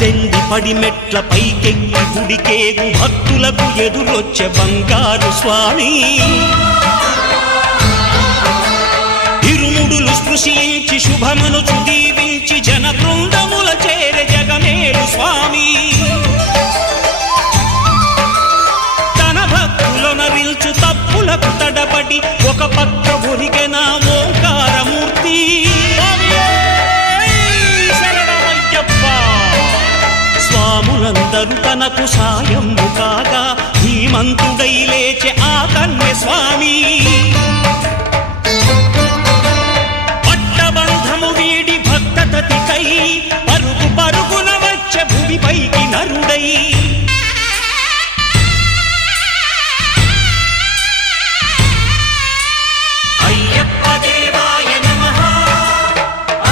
18 పడిమెట్ల పైకెక్కి గుడికేగు భక్తులకు ఎదురొచ్చే బంగారు స్వామి ఇరుముడులు స్పృశించి శుభమనుచు దీవించి జన బృందముల చేరే జగమేలు స్వామి తన భక్తులొనరిల్చు తప్పులకు తడబడి ఒక పక్క ఒరిగెన ఓంకారమూర్తి స్వాములందరూ తనకు సాయము కాగా ధీమంతుడై లేచే ఆ కన్య స్వామి పట్టబంధము వీడి భక్తతతికై